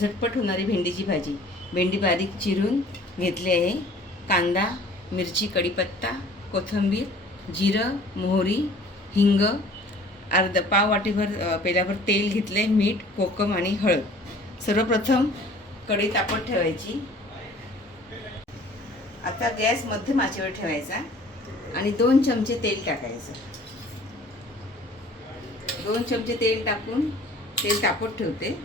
झटपट होणारी भेंडीची भाजी. भेंडी बारीक चिरून घेतली आहे. कांदा, मिरची, कढीपत्ता, कोथिंबीर, जिरं, मोहरी, हिंग, पाव वाटीभर पेल्याभर तेल घेतले, मीठ, कोकम आणि हळद. सर्वप्रथम कढई तापत ठेवायची. आता गॅस मध्यम आचेवर ठेवायचा आणि 2 चमचे तेल टाकायचं. 2 चमचे तेल टाकून तेल तापत ठेवते.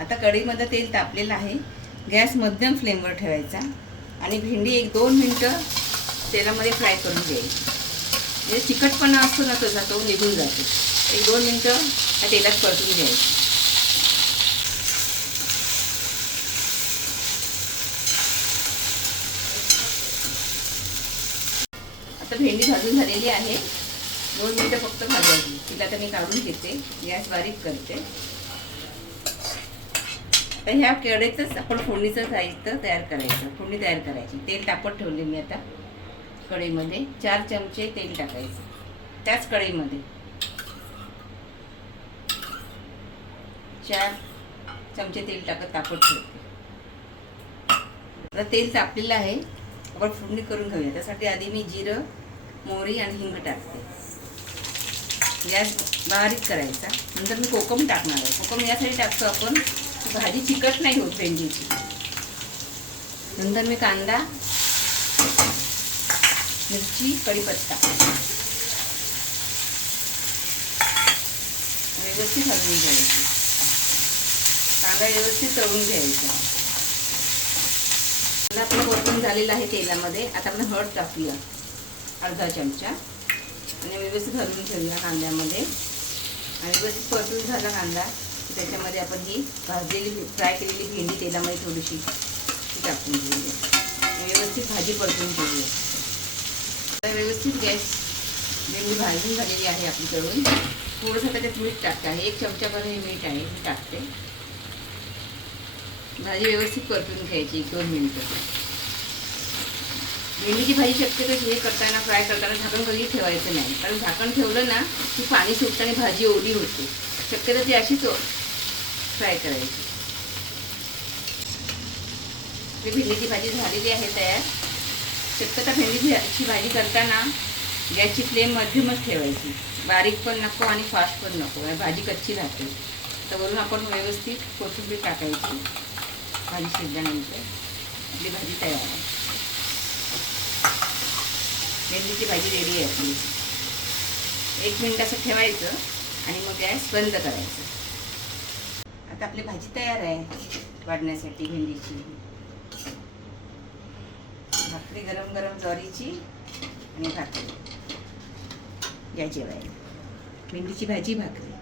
आता कढईमध्ये तेल तापलेलं आहे. गॅस मध्यम फ्लेमवर ठेवायचा आणि भेंडी 1-2 मिनटं तेलामध्ये फ्राय करून घ्यायची. म्हणजे चिकटपणा असतो ना तसा तो निघून जातो. 1-2 मिनटं त्या तेलात परतून घ्यायची. आता भेंडी भाजून झालेली आहे. 2 मिनटं फक्त भाजायची. तिला आता मी काढून घेते. गॅस बारीक करते. तर ह्या कढईतच आपण फोडणीचं साहित्य तयार करायचं. फोडणी तयार करायची. तेल तापत ठेवले मी आता कढईमध्ये. 4 चमचे तेल टाकायचं. त्याच कढईमध्ये 4 चमचे तेल टाकत तापत ठेवते. आता तेल तापलेलं आहे. आपण फोडणी करून घेऊया. त्यासाठी आधी मी जिरं, मोहरी आणि हिंग टाकते. गॅस बारीक करायचा. नंतर मी कोकम टाकणार आहे. कोकम यासाठी टाकतो आपण भाजी चिकट नाही होत भेंडीची. नंतर मी कांदा, मिरची, कढीपत्ता व्यवस्थित हलवून घ्यायची. कांदा व्यवस्थित तळून घ्यायचा. कांदा आपला परतून झालेला आहे तेलामध्ये. आता आपण हळद टाकूया अर्धा चमचा आणि व्यवस्थित हलवून ठेवूया कांद्यामध्ये. आणि व्यवस्थित परतून झाला कांदा त्याच्यामध्ये आपण ही भाजलेली फ्राय केलेली भेंडी तेलामध्ये थोडीशी टाकून घेऊया. व्यवस्थित भाजी परतून घेऊया. व्यवस्थित गॅस भेंडी भाजून झालेली आहे आपलीकडून. थोडंसं त्याच्यात मीठ टाकते आहे. 1 चमचाभर हे मीठ आहे मी टाकते. भाजी व्यवस्थित परतून घ्यायची 1-2 मिनटं. भेंडीची भाजी शक्यतो हे करताना फ्राय करताना झाकण कधी ठेवायचं नाही. कारण झाकण ठेवलं ना की पाणी सुटतं आणि भाजी ओली होते. शक्यतो ती अशीच फ्राय करायची. भेंडीची भाजी झालेली आहे तयार. शक्यतो भेंडीची भाजी करताना गॅसची फ्लेम मध्यमच ठेवायची. बारीक पण नको आणि फास्ट पण नको. भाजी कच्ची राहते. तर वरून आपण व्यवस्थित कोथिंबीर टाकायची. भाजी शिजल्यानंतर आपली भाजी तयार आहे. भेंडीची भाजी रेडी आहे आपली. 1 मिनिट असं ठेवायचं आणि मग गॅस बंद करायचं. आता आपली भाजी तयार आहे वाढण्यासाठी भेंडीची. भाकरी गरम गरम ज्वारीची आणि भाकरी या जेवायला. भेंडीची भाजी भाकरी.